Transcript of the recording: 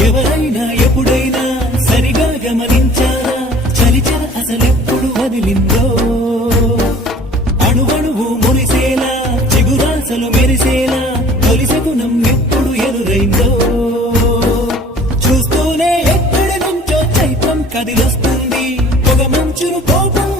ఎవరైనా ఎప్పుడైనా సరిగా గమనించారా చలిచల అసలెప్పుడు వదిలిందో అణువణువు మురిసేలా చిగురాసలు మెరిసేలా తొలిసగుణం ఎప్పుడు ఎదురైందో చూస్తూనే ఎక్కడి నుంచో చైత్రం కదిలొస్తుంది పొగ మంచును కోపం